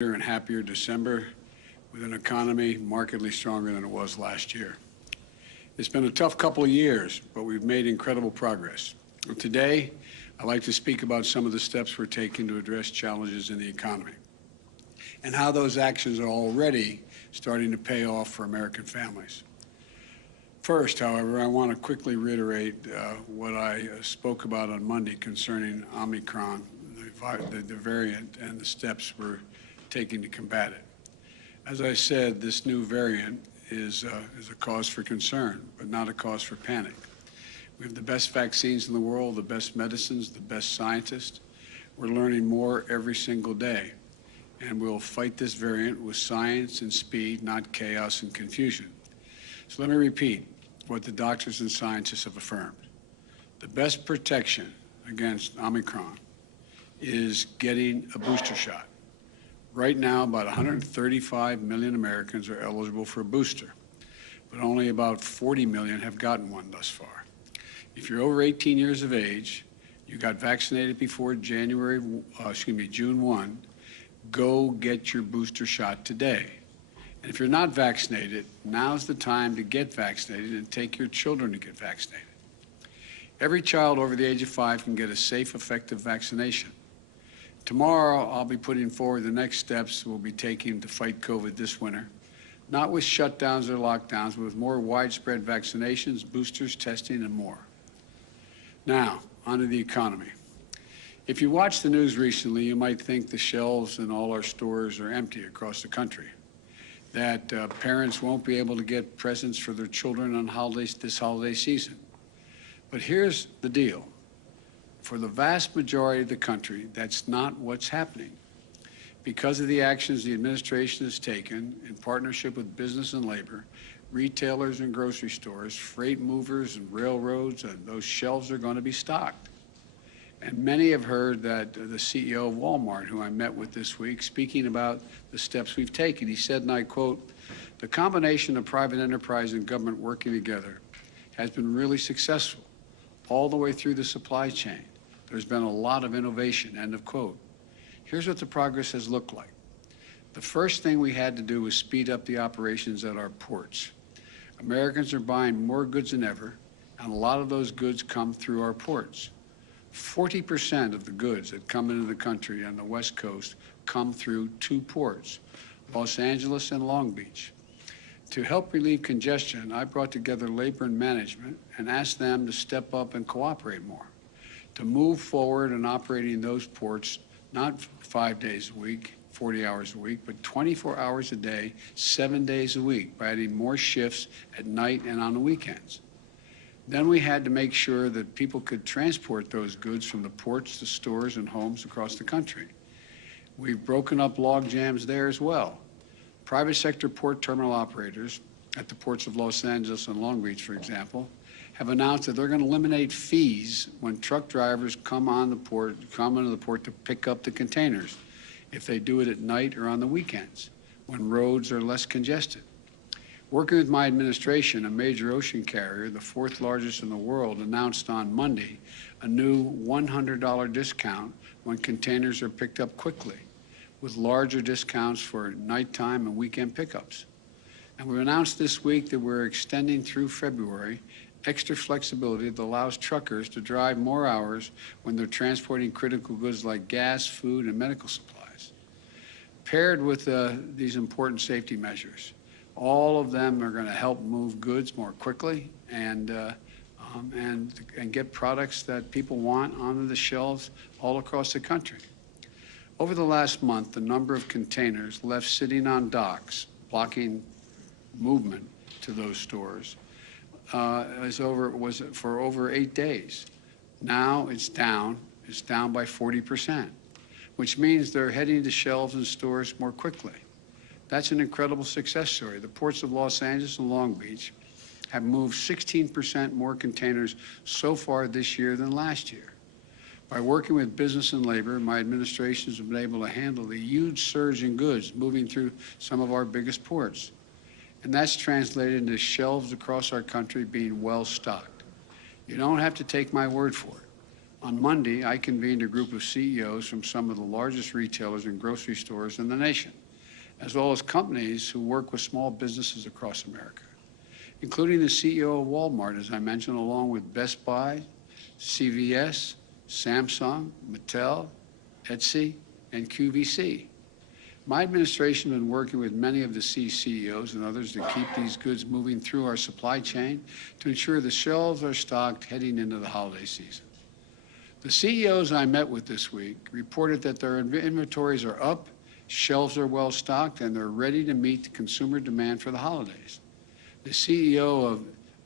and happier December with an economy markedly stronger than it was last year. It's been a tough couple of years, but we've made incredible progress. And today, I'd like to speak about some of the steps we're taking to address challenges in the economy and how those actions are already starting to pay off for American families. First, however, I want to quickly reiterate what I spoke about on Monday concerning Omicron, the variant, and the steps we're taking to combat it. As I said, this new variant is a cause for concern, but not a cause for panic. We have the best vaccines in the world, the best medicines, the best scientists. We're learning more every single day, and we'll fight this variant with science and speed, not chaos and confusion. So let me repeat what the doctors and scientists have affirmed. The best protection against Omicron is getting a booster shot. Right now, about 135 million Americans are eligible for a booster, but only about 40 million have gotten one thus far. If you're over 18 years of age, you got vaccinated before June 1, go get your booster shot today. And if you're not vaccinated, now's the time to get vaccinated and take your children to get vaccinated. Every child over the age of 5 can get a safe, effective vaccination. Tomorrow, I'll be putting forward the next steps we'll be taking to fight COVID this winter, not with shutdowns or lockdowns, but with more widespread vaccinations, boosters, testing, and more. Now, onto the economy. If you watched the news recently, you might think the shelves in all our stores are empty across the country, that parents won't be able to get presents for their children on this holiday season. But here's the deal. For the vast majority of the country, that's not what's happening. Because of the actions the administration has taken in partnership with business and labor, retailers and grocery stores, freight movers and railroads, those shelves are going to be stocked. And many have heard that the CEO of Walmart, who I met with this week, speaking about the steps we've taken. He said, and I quote, "The combination of private enterprise and government working together has been really successful all the way through the supply chain. There's been a lot of innovation," end of quote. Here's what the progress has looked like. The first thing we had to do was speed up the operations at our ports. Americans are buying more goods than ever, and a lot of those goods come through our ports. 40% of the goods that come into the country on the West Coast come through 2 ports, Los Angeles and Long Beach. To help relieve congestion, I brought together labor and management and asked them to step up and cooperate more, to move forward in operating those ports, not 5 days a week, 40 hours a week, but 24 hours a day, 7 days a week, by adding more shifts at night and on the weekends. Then we had to make sure that people could transport those goods from the ports to stores and homes across the country. We've broken up log jams there as well. Private sector port terminal operators at the ports of Los Angeles and Long Beach, for example, have announced that they're going to eliminate fees when truck drivers come into the port to pick up the containers, if they do it at night or on the weekends, when roads are less congested. Working with my administration, a major ocean carrier, the 4th largest in the world, announced on Monday a new $100 discount when containers are picked up quickly, with larger discounts for nighttime and weekend pickups. And we've announced this week that we're extending through February extra flexibility that allows truckers to drive more hours when they're transporting critical goods like gas, food, and medical supplies. Paired with these important safety measures, all of them are going to help move goods more quickly and get products that people want onto the shelves all across the country. Over the last month, the number of containers left sitting on docks, blocking movement to those stores, was for over 8 days. Now it's down by 40%, which means they're heading to shelves and stores more quickly. That's an incredible success story. The ports of Los Angeles and Long Beach have moved 16% more containers so far this year than last year. By working with business and labor, my administration has been able to handle the huge surge in goods moving through some of our biggest ports. And that's translated into shelves across our country being well stocked. You don't have to take my word for it. On Monday, I convened a group of CEOs from some of the largest retailers and grocery stores in the nation, as well as companies who work with small businesses across America, including the CEO of Walmart, as I mentioned, along with Best Buy, CVS, Samsung, Mattel, Etsy, and QVC. My administration has been working with many of the CEOs and others to keep these goods moving through our supply chain to ensure the shelves are stocked heading into the holiday season. The CEOs I met with this week reported that their inventories are up, shelves are well stocked, and they're ready to meet the consumer demand for the holidays. The CEO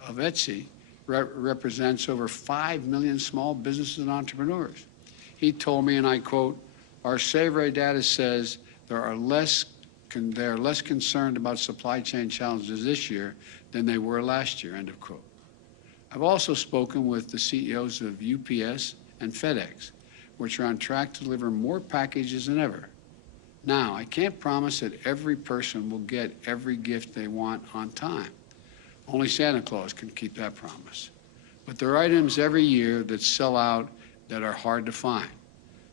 of Etsy represents over 5 million small businesses and entrepreneurs. He told me, and I quote, "Our survey data says they are less concerned about supply chain challenges this year than they were last year," end of quote. I've also spoken with the CEOs of UPS and FedEx, which are on track to deliver more packages than ever. Now, I can't promise that every person will get every gift they want on time. Only Santa Claus can keep that promise. But there are items every year that sell out that are hard to find.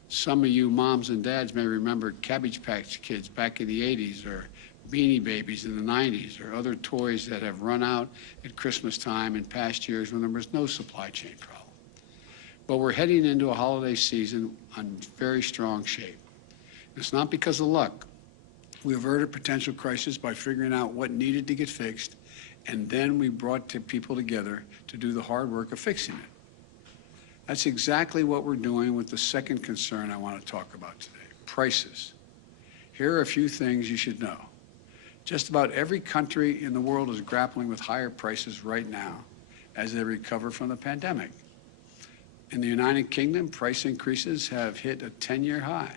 Some of you moms and dads may remember Cabbage Patch Kids back in the 80s, or Beanie Babies in the 90s, or other toys that have run out at Christmas time in past years when there was no supply chain problem. But we're heading into a holiday season in very strong shape. It's not because of luck. We averted potential crisis by figuring out what needed to get fixed, and then we brought people together to do the hard work of fixing it. That's exactly what we're doing with the second concern I want to talk about today, prices. Here are a few things you should know. Just about every country in the world is grappling with higher prices right now as they recover from the pandemic. In the United Kingdom, price increases have hit a 10-year high.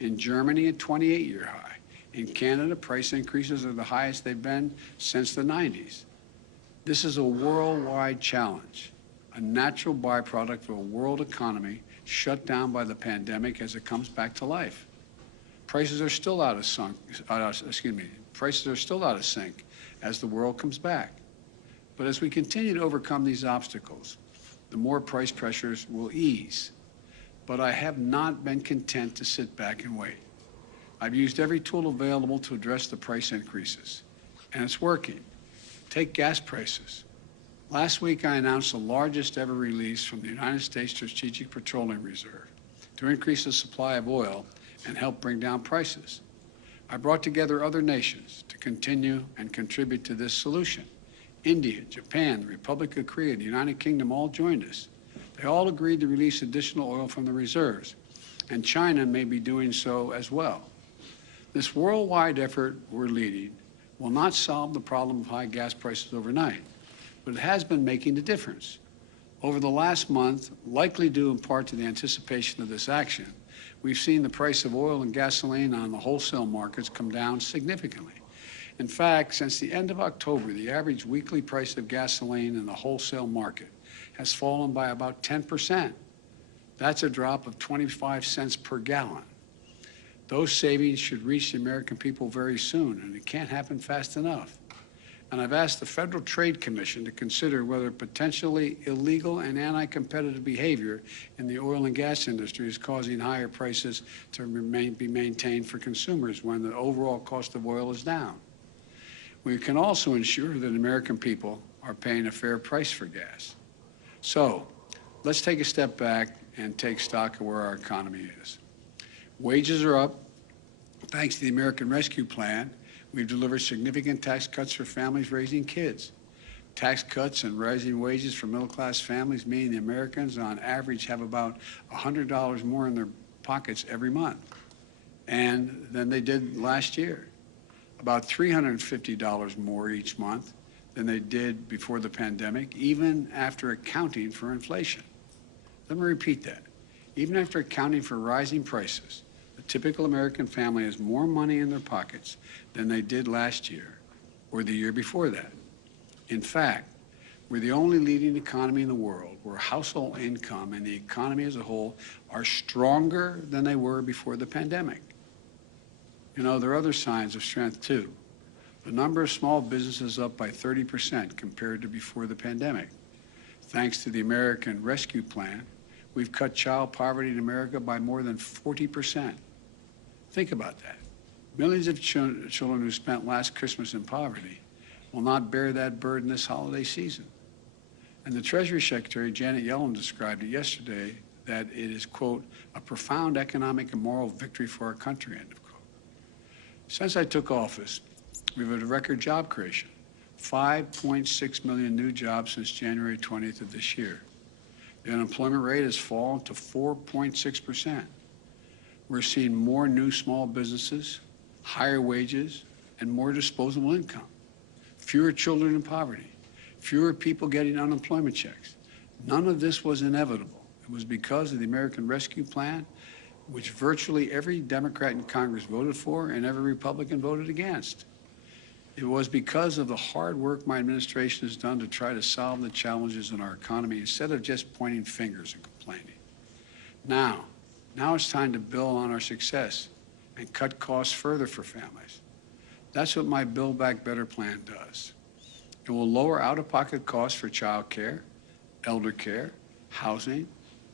In Germany, a 28-year high. In Canada, price increases are the highest they've been since the 90s. This is a worldwide challenge, a natural byproduct of a world economy shut down by the pandemic as it comes back to life. Prices are still out of sync as the world comes back. But as we continue to overcome these obstacles, the more price pressures will ease. But I have not been content to sit back and wait. I've used every tool available to address the price increases, and it's working. Take gas prices. Last week, I announced the largest ever release from the United States Strategic Petroleum Reserve to increase the supply of oil and help bring down prices. I brought together other nations to continue and contribute to this solution. India, Japan, the Republic of Korea, the United Kingdom all joined us. They all agreed to release additional oil from the reserves, and China may be doing so as well. This worldwide effort we're leading will not solve the problem of high gas prices overnight, but it has been making a difference. Over the last month, likely due in part to the anticipation of this action, we've seen the price of oil and gasoline on the wholesale markets come down significantly. In fact, since the end of October, the average weekly price of gasoline in the wholesale market has fallen by about 10%. That's a drop of 25 cents per gallon. Those savings should reach the American people very soon, and it can't happen fast enough. And I've asked the Federal Trade Commission to consider whether potentially illegal and anti-competitive behavior in the oil and gas industry is causing higher prices to be maintained for consumers when the overall cost of oil is down. We can also ensure that American people are paying a fair price for gas. So let's take a step back and take stock of where our economy is. Wages are up. Thanks to the American Rescue Plan, we've delivered significant tax cuts for families raising kids. Tax cuts and rising wages for middle-class families mean the Americans, on average, have about $100 more in their pockets every month than they did last year. About $350 more each month than they did before the pandemic, even after accounting for inflation. Let me repeat that. Even after accounting for rising prices, the typical American family has more money in their pockets than they did last year or the year before that. In fact, we're the only leading economy in the world where household income and the economy as a whole are stronger than they were before the pandemic. You know, there are other signs of strength, too. The number of small businesses up by 30% compared to before the pandemic. Thanks to the American Rescue Plan, we've cut child poverty in America by more than 40%. Think about that. Millions of children who spent last Christmas in poverty will not bear that burden this holiday season. And the Treasury Secretary, Janet Yellen, described it yesterday that it is, quote, a profound economic and moral victory for our country, end of quote. Since I took office, we've had a record job creation, 5.6 million new jobs since January 20th of this year. The unemployment rate has fallen to 4.6%. We're seeing more new small businesses, higher wages, and more disposable income. Fewer children in poverty, fewer people getting unemployment checks. None of this was inevitable. It was because of the American Rescue Plan, which virtually every Democrat in Congress voted for and every Republican voted against. It was because of the hard work my administration has done to try to solve the challenges in our economy instead of just pointing fingers and complaining. Now it's time to build on our success and cut costs further for families. That's what my Build Back Better plan does. It will lower out-of-pocket costs for child care, elder care, housing,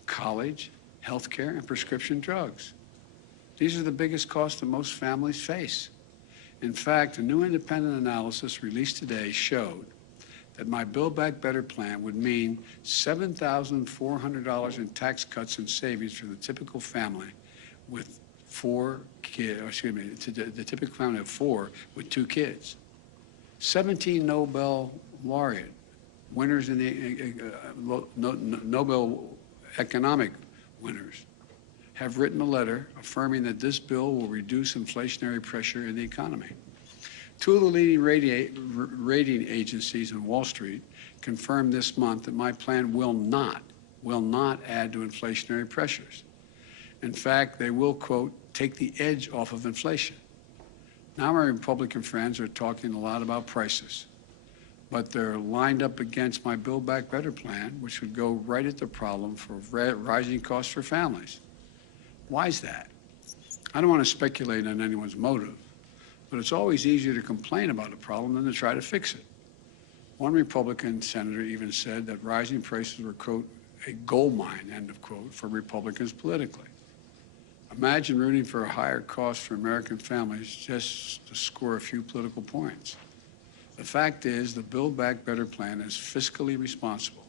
college, health care, and prescription drugs. These are the biggest costs that most families face. In fact, a new independent analysis released today showed that my Build Back Better plan would mean $7,400 in tax cuts and savings for the typical family with the typical family of 4 with 2 kids. 17 Nobel laureate winners in the Nobel economic winners have written a letter affirming that this bill will reduce inflationary pressure in the economy. 2 of the leading rating agencies on Wall Street confirmed this month that my plan will not add to inflationary pressures. In fact, they will, quote, take the edge off of inflation. Now my Republican friends are talking a lot about prices, but they're lined up against my Build Back Better plan, which would go right at the problem for rising costs for families. Why is that? I don't want to speculate on anyone's motive, but it's always easier to complain about a problem than to try to fix it. One Republican senator even said that rising prices were, quote, a gold mine, end of quote, for Republicans politically. Imagine rooting for a higher cost for American families just to score a few political points. The fact is, the Build Back Better plan is fiscally responsible.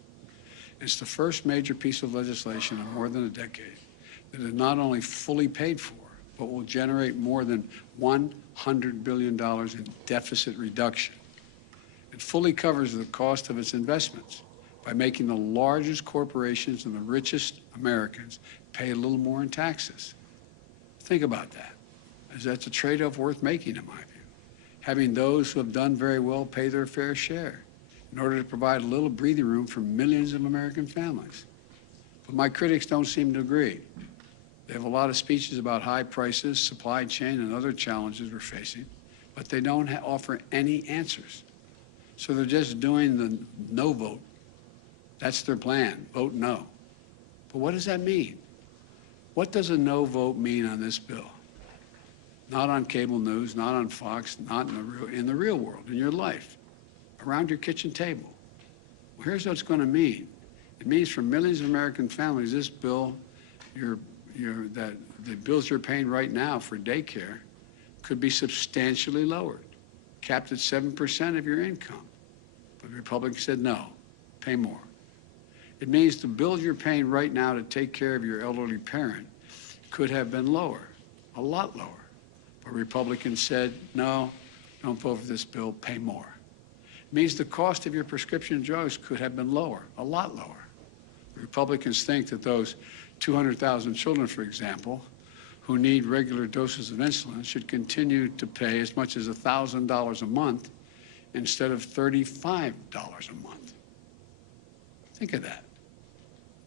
It's the first major piece of legislation in more than a decade that is not only fully paid for, but will generate more than $100 billion in deficit reduction. It fully covers the cost of its investments by making the largest corporations and the richest Americans pay a little more in taxes. Think about that, as that's a trade-off worth making, in my view. Having those who have done very well pay their fair share in order to provide a little breathing room for millions of American families. But my critics don't seem to agree. They have a lot of speeches about high prices, supply chain, and other challenges we're facing, but they don't offer any answers. So they're just doing the no vote. That's their plan, vote no. But what does that mean? What does a no vote mean on this bill? Not on cable news, not on Fox, not in the real world, in your life, around your kitchen table. Well, here's what it's going to mean. It means for millions of American families, this bill, that the bills you're paying right now for daycare could be substantially lowered, capped at 7% of your income. But the Republicans said no, pay more. It means the bills you're paying right now to take care of your elderly parent could have been lower, a lot lower. But Republicans said, no, don't vote for this bill, pay more. It means the cost of your prescription drugs could have been lower, a lot lower. The Republicans think that those 200,000 children, for example, who need regular doses of insulin should continue to pay as much as $1,000 a month instead of $35 a month. Think of that.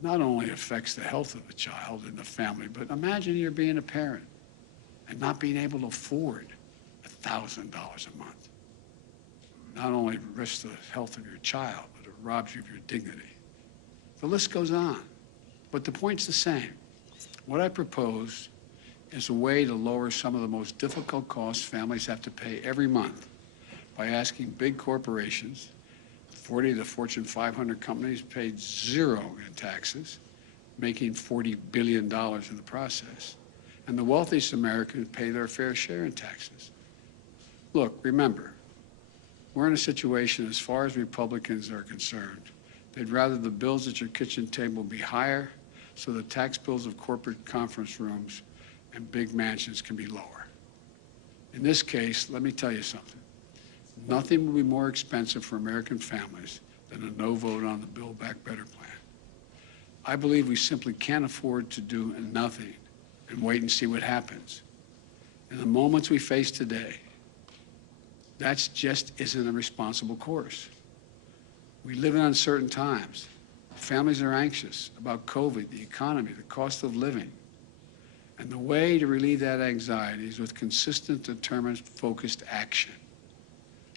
Not only affects the health of the child and the family, but imagine you're being a parent and not being able to afford $1,000 a month. Not only risks the health of your child, but it robs you of your dignity. The list goes on, but the point's the same. What I propose is a way to lower some of the most difficult costs families have to pay every month by asking big corporations, 40 of the Fortune 500 companies paid 0 in taxes, making $40 billion in the process. And the wealthiest Americans pay their fair share in taxes. Look, remember, we're in a situation, as far as Republicans are concerned, they'd rather the bills at your kitchen table be higher so the tax bills of corporate conference rooms and big mansions can be lower. In this case, let me tell you something. Nothing will be more expensive for American families than a no vote on the Build Back Better plan. I believe we simply can't afford to do nothing and wait and see what happens. In the moments we face today, that just isn't a responsible course. We live in uncertain times. Families are anxious about COVID, the economy, the cost of living. And the way to relieve that anxiety is with consistent, determined, focused action.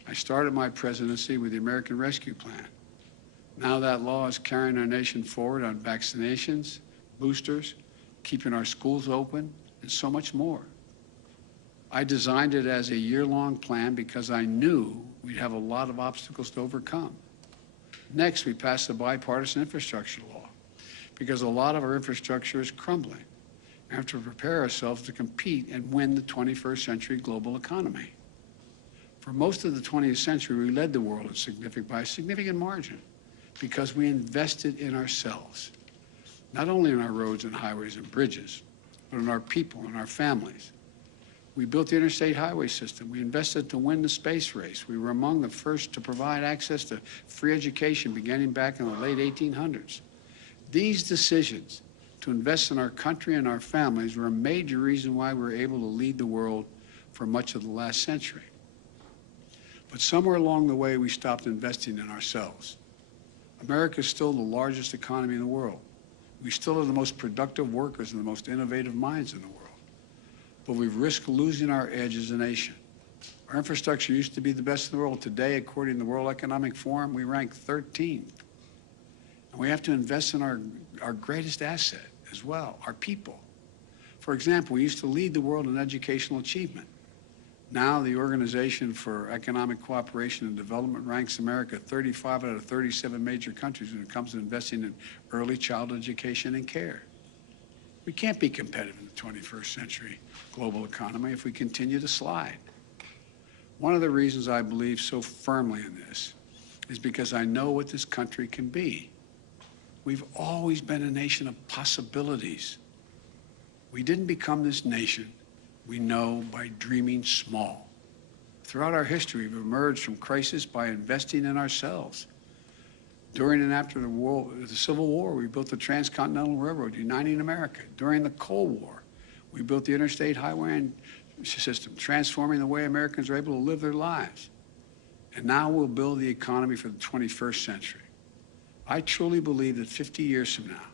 I started my presidency with the American Rescue Plan. Now that law is carrying our nation forward on vaccinations, boosters, keeping our schools open, and so much more. I designed it as a year-long plan because I knew we'd have a lot of obstacles to overcome. Next, we passed the bipartisan infrastructure law because a lot of our infrastructure is crumbling. We have to prepare ourselves to compete and win the 21st century global economy. For most of the 20th century, we led the world by a significant margin because we invested in ourselves, not only in our roads and highways and bridges, but in our people and our families. We built the interstate highway system. We invested to win the space race. We were among the first to provide access to free education beginning back in the late 1800s. These decisions to invest in our country and our families were a major reason why we were able to lead the world for much of the last century. But somewhere along the way, we stopped investing in ourselves. America is still the largest economy in the world. We still have the most productive workers and the most innovative minds in the world. But we've risked losing our edge as a nation. Our infrastructure used to be the best in the world. Today, according to the World Economic Forum, we rank 13th. And we have to invest in our greatest asset as well, our people. For example, we used to lead the world in educational achievement. Now the Organization for Economic Cooperation and Development ranks America 35 out of 37 major countries when it comes to investing in early childhood education and care. We can't be competitive in the 21st century global economy if we continue to slide. One of the reasons I believe so firmly in this is because I know what this country can be. We've always been a nation of possibilities. We didn't become this nation, we know, by dreaming small. Throughout our history, we've emerged from crisis by investing in ourselves. During and after the Civil War, we built the Transcontinental Railroad, uniting America. During the Cold War, we built the interstate highway system, transforming the way Americans are able to live their lives. And now we'll build the economy for the 21st century. I truly believe that 50 years from now,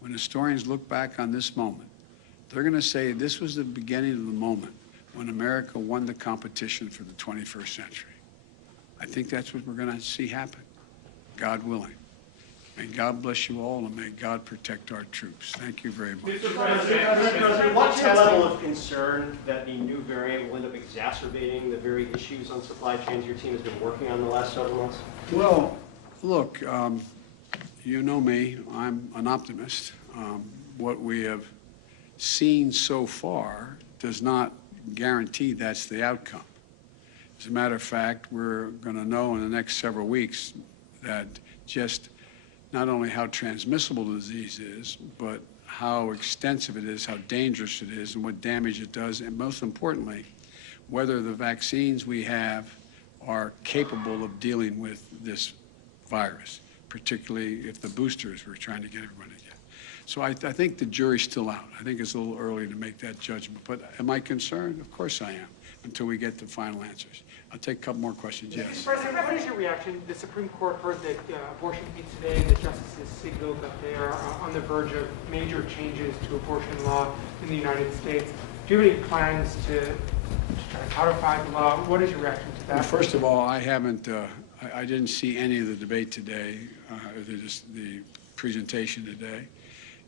when historians look back on this moment, they're going to say this was the beginning of the moment when America won the competition for the 21st century. I think that's what we're going to see happen, God willing. May God bless you all, and may God protect our troops. Thank you very much. Mr. President, what's the level of concern that the new variant will end up exacerbating the very issues on supply chains your team has been working on the last several months? Well, look, you know me, I'm an optimist. What we have seen so far does not guarantee that's the outcome. As a matter of fact, we're going to know in the next several weeks that just not only how transmissible the disease is, but how extensive it is, how dangerous it is, and what damage it does, and most importantly, whether the vaccines we have are capable of dealing with this virus, particularly if the boosters we're trying to get everybody to get. So I think the jury's still out. I think it's a little early to make that judgment. But am I concerned? Of course I am, until we get the final answers. I'll take a couple more questions. Yes. Mr. President, what is your reaction? The Supreme Court heard that abortion needs today, and the justices signaled that they are on the verge of major changes to abortion law in the United States. Do you have any plans to try to codify the law? What is your reaction to that? Well, first of all, I haven't. I didn't see any of the debate today, the presentation today,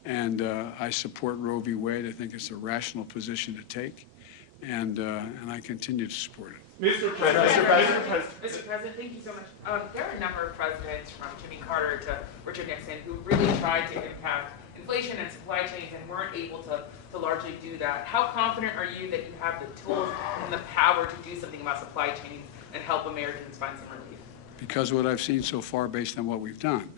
and I support Roe v. Wade. I think it's a rational position to take, and I continue to support it. Mr. President, thank you so much. There are a number of presidents, from Jimmy Carter to Richard Nixon, who really tried to impact inflation and supply chains and weren't able to largely do that. How confident are you that you have the tools and the power to do something about supply chains and help Americans find some relief? Because of what I've seen so far based on what we've done.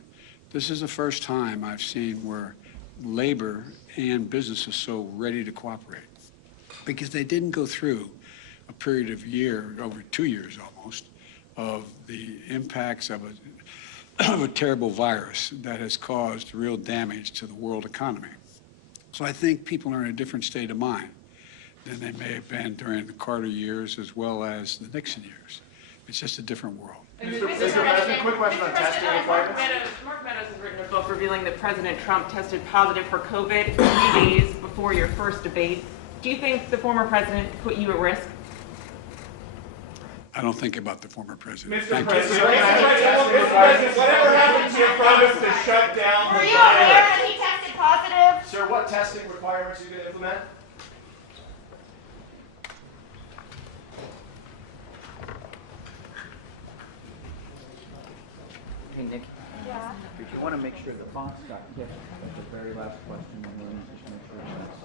This is the first time I've seen where labor and business is so ready to cooperate. Because they didn't go through a period of over 2 years almost, of the impacts of a terrible virus that has caused real damage to the world economy. So I think people are in a different state of mind than they may have been during the Carter years as well as the Nixon years. It's just a different world. Mr. President, quick question on testing requirements. Mark Meadows has written a book revealing that President Trump tested positive for COVID 3 days before your first debate. Do you think the former president put you at risk? I don't think about the former president. Mr. Thank you. President, whatever happened to your promise to shut down Were the you aware virus? that he tested positive? Sir, what testing requirements are you going to implement? Hey, Nick, Yeah. you want to make sure the fonts got tipped at the very last question, and then just make sure that's...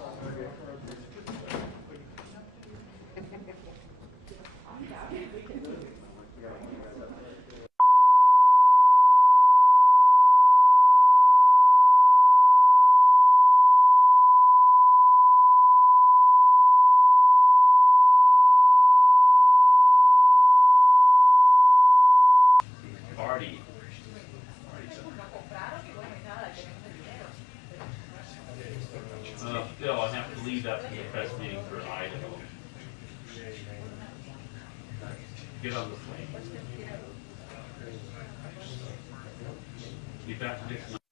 Party. Bill, I have to leave after the press meeting for Idaho. Get on the plane. Be back next month.